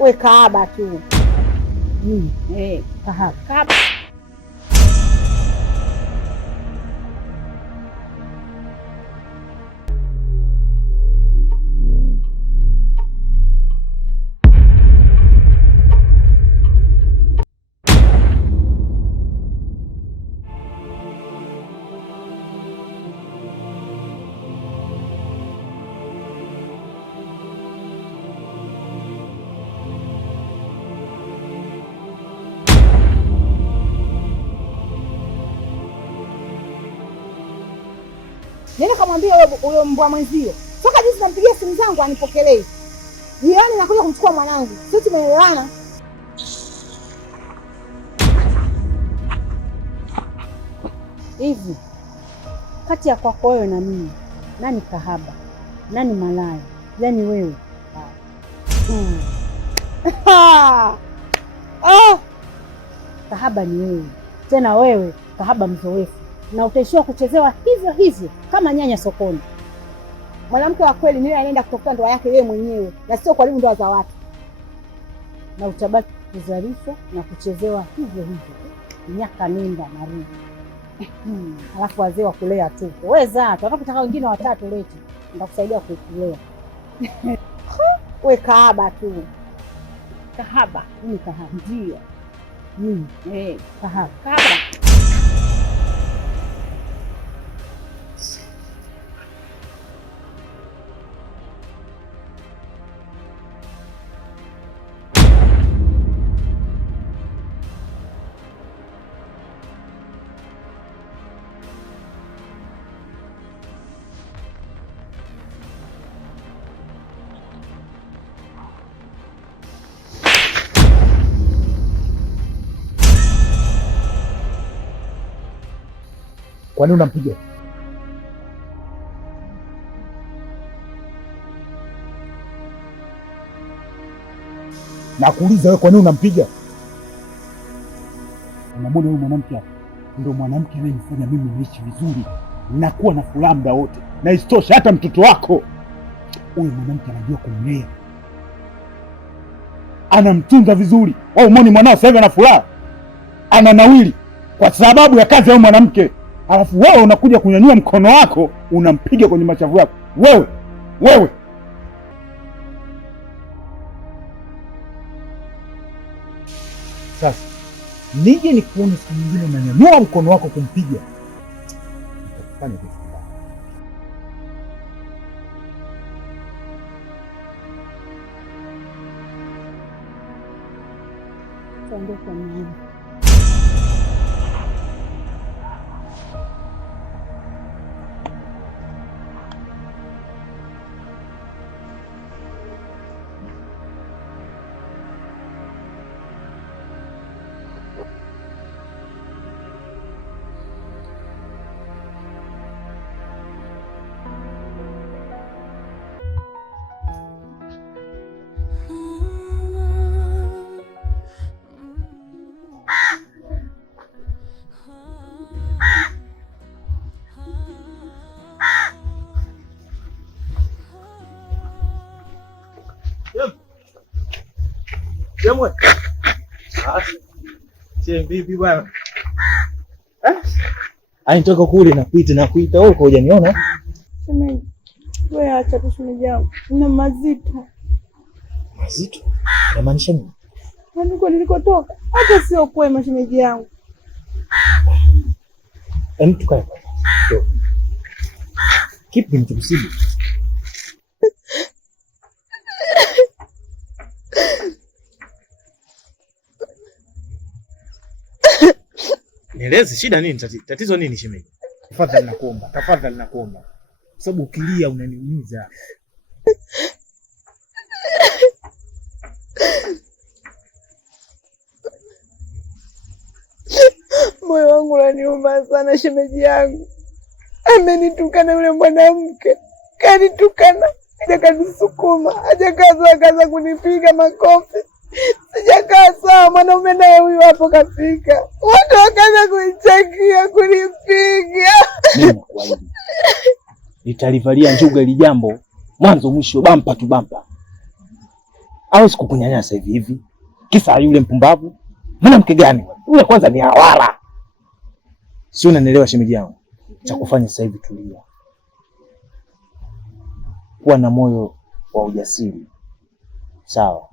We kahaba tu. Kahaba. Nenda kamwambia huyo mbwa mwenzio. Toka jinsi nampigia simu zangu anipokelei. Jioni nakuja kumchukua mwanangu. Sisi tumeelewana. Hivi kati ya kwako wewe na mimi, nani kahaba? Nani malaya? Yaani wewe. Kahaba ni wewe. Tena wewe kahaba mzoefu. Na utaishiwa kuchezewa hivyo hivyo kama nyanya sokoni. Mwanamke wa kweli ni yule anaenda kutafuta ndoa yake yeye mwenyewe na sio karibu ndoa za watu. Na utabaki kuzalishwa na kuchezewa hivyo hivyo. Miaka nenda na rudi. Alafu wazee wa kulea tu. Weza, tutakapotaka wengine watatu leti. Nitakusaidia kukulea. We kahaba tu. Kahaba, mimi kahaba. Ndio. Kahaba. Kahaba. Kwa nini unampiga? Nakuuliza wewe, kwa nini unampiga? Unamwona huyu mwanamke hapa? Ndio mwanamke anayenifanya mimi niishi vizuri, nakuwa na furaha muda wote, na isitoshe hata mtoto wako huyu mwanamke anajua kumlea, anamtunza vizuri. Wewe umeoni mwanao sasa hivi ana furaha, ananawili kwa sababu ya kazi ya huyu mwanamke. Alafu wewe unakuja kunyanyua mkono wako unampiga kwenye machavu yako. Wewe sasa nije nikuone siku nyingine unanyanyua mkono wako kumpiga, nitakufanya kitu kibaya. Ondoka mjini. Jamwe. Vipi bwana? Anitoka kule na kuita wewe hujaniona? Shemeji. Wewe acha tu shemeji yangu. Una mazito. Mazito? Inamaanisha nini? Yaani kwa nilikotoka hata sio kwema shemeji yangu. Tukae. Kipi mtukusibu? Nieleze shida nini? Tatizo nini shemeji? Tafadhali nakuomba. Sababu ukilia unaniumiza. Moyo wangu unaniuma sana shemeji yangu. Amenitukana yule mwanamke. Kanitukana, akanisukuma, kaza kunipiga makofi. Sijakaa sawa, mwanaume naye huyu hapo kafika. Watu wakaanza kunichakia, kunipiga. Nitalivalia njuga ili jambo mwanzo mwisho, bampa tu bampa. hawezi kukunyanyasa hivi hivi. Kisa yule mpumbavu. Mwanamke gani? Yule kwanza ni hawala. Sio, unanielewa shemeji yangu? Cha kufanya sasa hivi tulia. Kuwa na moyo wa ujasiri. Sawa.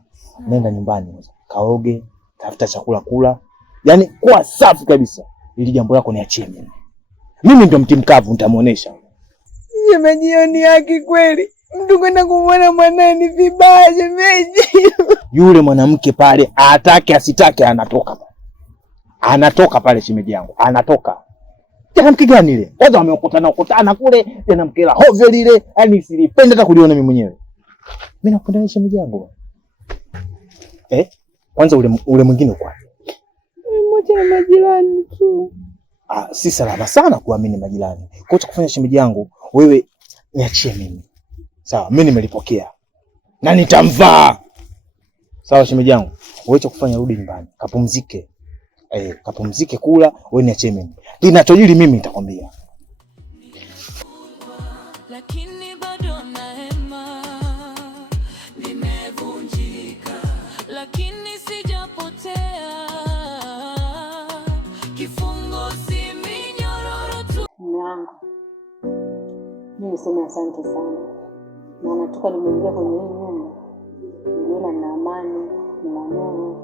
Nenda nyumbani, kaoge, tafuta chakula kula. Yaani kuwa safi kabisa. Ili jambo lako niachie mimi. Mimi ndio mti mkavu, nitamuonesha. Shemeji yake kweli. Mtu kwenda kumwona mwanae ni vibaya shemeji. Yule mwanamke pale atake asitake anatoka pale. Anatoka pale shemeji yangu. Anatoka. Mwanamke gani ile? Kwanza wameokotana kule, tena mkela hovyo lile, yani silipenda hata kuliona mimi mwenyewe. Mimi nakupenda shemeji yangu. Kwanza ule mwingine kwa. Mmoja na majirani tu. Si salama sana kuamini majirani. Kwa hiyo kufanya shemeji yangu, wewe niachie mimi. Sawa, mimi nimelipokea. Na nitamvaa. Sawa shemeji yangu. Wewe cha kufanya rudi nyumbani, kapumzike. Kapumzike kula, wewe niachie mimi. Kinachojili mimi nitakwambia. Lakini bado naema, nimevunjika, lakini sijapotea. Kifungo si minyororo tu. Mume wangu, mimi niseme asante sana. Na natoka nimeingia kwenye hii nyumba, nimeona na amani, na nuru.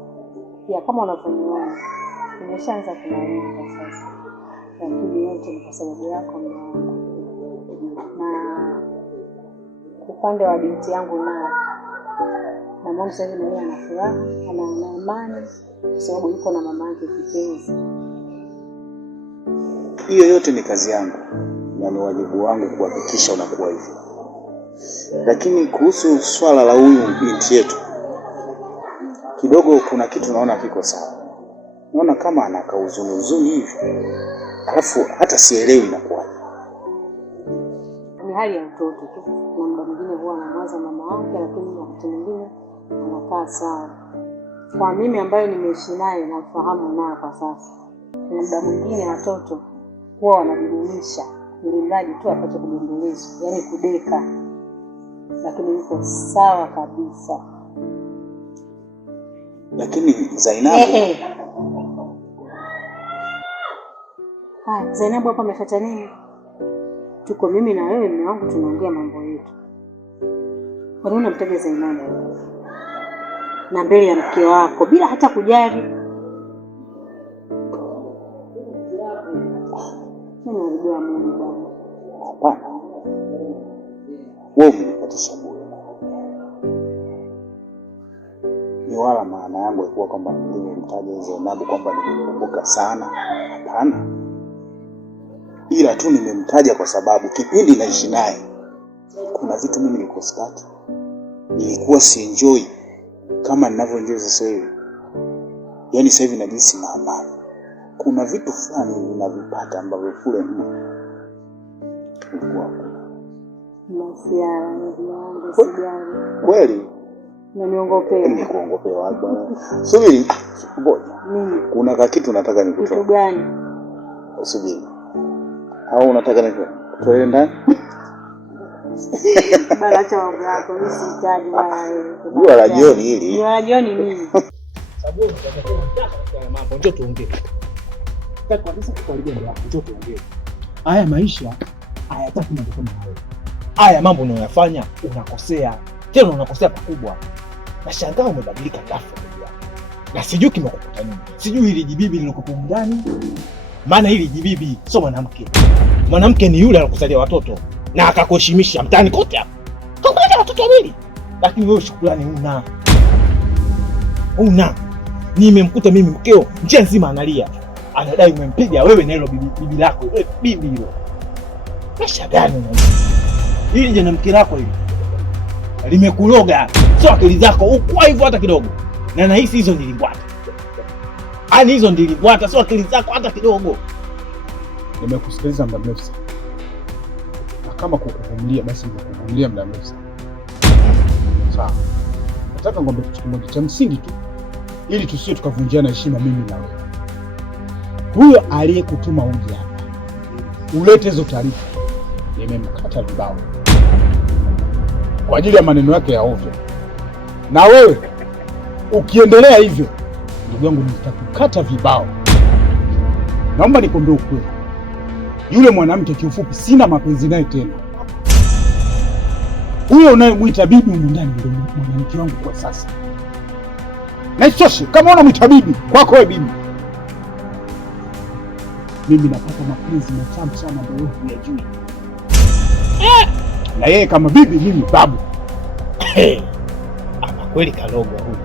Pia kama unavyoniona, nimeshaanza kunawiri sasa. Lakini yote ni kwa sababu yako mume wangu. Na upande wa binti yangu na mwana sasa hivi ana furaha, ana amani kwa sababu yuko na mama yake kipenzi. Hiyo yote ni kazi yangu na ni wajibu wangu kuhakikisha unakuwa hivyo. Lakini kuhusu swala la huyu binti yetu, kidogo kuna kitu naona kiko sawa. Naona kama anakaa huzuni hivi. Alafu hata sielewi inakuwa. Ni hali ya mtoto tu. Na muda mwingine huwa anamwaza mama yake, lakini wakati mwingine anakaa sawa. Kwa mimi ambayo nimeishi naye na ufahamu nao kwa sasa, na muda mwingine watoto huwa wanajidumisha ili mradi tu apate kubembelezwa, yani kudeka. Lakini yuko sawa kabisa. Lakini Zainabu Zainabu hapa amefuata nini? Tuko mimi na wewe mume wangu tunaongea mambo yetu. Kwa nini unamtaja Zainabu? Na mbele ya mke wako bila hata kujali. Mimi najua Mungu bwana. Hapana. Wewe umenipatisha bure. Ni wala maana yangu ilikuwa kwamba nimemtaja Zainabu kwamba nimemkumbuka sana. Hapana. Ila tu nimemtaja kwa sababu kipindi naishi naye kuna vitu mimi nilikuwa sipati. Nilikuwa si-enjoy kama ninavyoenjoy sasa hivi. Yaani sasa hivi najisi na amani. Kuna vitu fulani ninavipata ambavyo kule nilikuwa masiara ndio sijali. Kweli? Na niongopea. Ni kuongopea wapi bwana? Subiri, ngoja. Nini? Kuna kitu nataka nikutoe. Kitu gani? Subiri. Au unataka nikutoe ndani? Bala acha mambo yako, mimi sihitaji bala wewe. Jua la jioni hili. Jua la jioni nini? Sababu unataka mambo njoo tuongee. Nataka kabisa kukaribia ndio njoo tuongee. Haya maisha hayataki mambo kama hayo. Haya mambo unayofanya unakosea. Tena unakosea pakubwa. Nashangaa umebadilika ghafla ndugu yangu. Na sijui kimekukuta nini. Sijui hili jibibi lilokuwa ndani. Maana hili jibibi sio mwanamke. Mwanamke ni yule aliyokuzalia watoto na akakuheshimisha mtaani kote hapo. Kakuleta watoto wawili. Lakini wewe shukrani una. Nimemkuta mimi mkeo njia nzima analia. Anadai umempiga wewe na hilo bibi lako. Bibi hilo. Maisha gani unaishi? Hili jana mke lako hili. Limekuloga. Sio akili zako ukwa hivyo hata kidogo. Na nahisi hizo nilibwata. Ani hizo nilibwata sio akili zako hata kidogo. Nimekusikiliza muda mrefu sana. Na kama kukuvumilia basi nikuvumilia muda mrefu sana. Sawa. Nataka ngombe kitu kimoja cha msingi tu ili tusije tukavunjiana heshima mimi na wewe. Huyo aliyekutuma uje hapa ulete hizo taarifa nimemkata vibao kwa ajili ya maneno yake ya ovyo. Na wewe ukiendelea hivyo, ndugu yangu, nitakukata vibao. Naomba nikwambie ukweli, yule mwanamke kiufupi sina mapenzi naye tena. Huyo unayemwita bibi humu ndani ndio mwanamke wangu kwa sasa. Na isitoshe, kama unamwita bibi kwako wewe bibi, mimi napata mapenzi matamu sana ndio ya juu. Na yeye kama bibi, mimi babu. Ama kweli kalogwa huyu.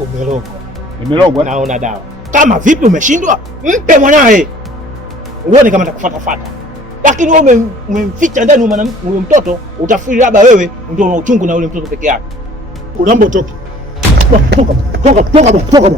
Umelogwa. Nimelogwa? Naona dawa. Kama vipi umeshindwa? Mpe mwanae. Uone kama atakufuata. Lakini wewe umemficha ndani huyo mtoto, utafikiri labda wewe ndio una uchungu na yule mtoto peke yake. Unaomba utoke. Toka.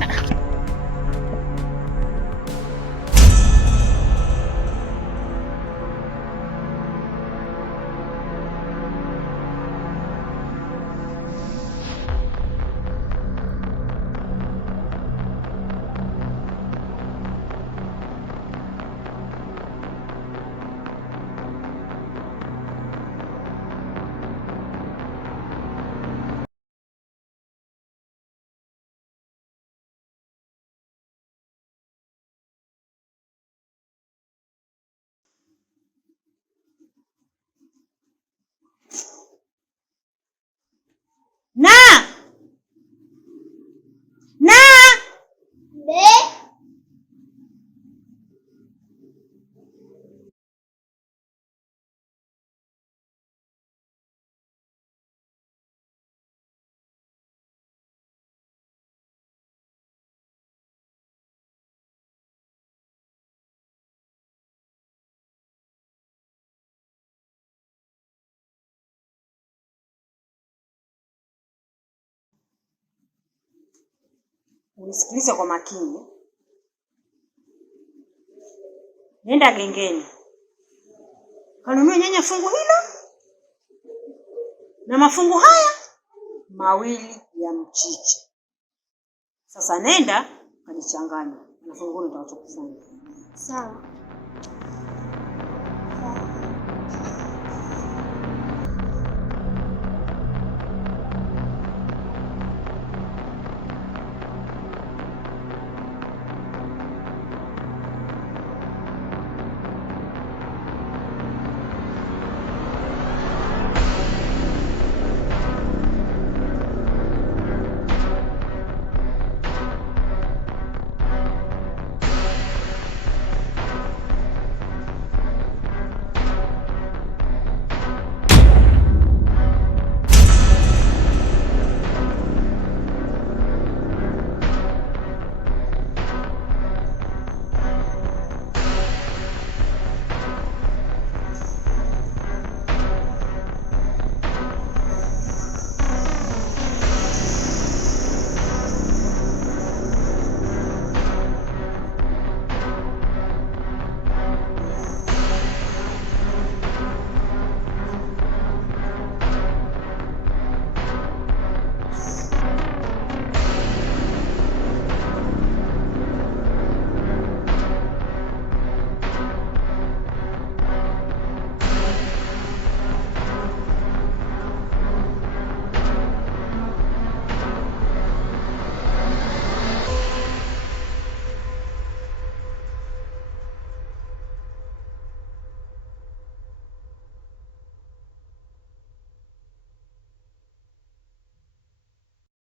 Unisikilize kwa makini. Nenda gengeni, kanunue nyanya fungu hilo na mafungu haya mawili ya mchicha. Sasa nenda kanichanganya na fungu nitachokufanya. Sawa.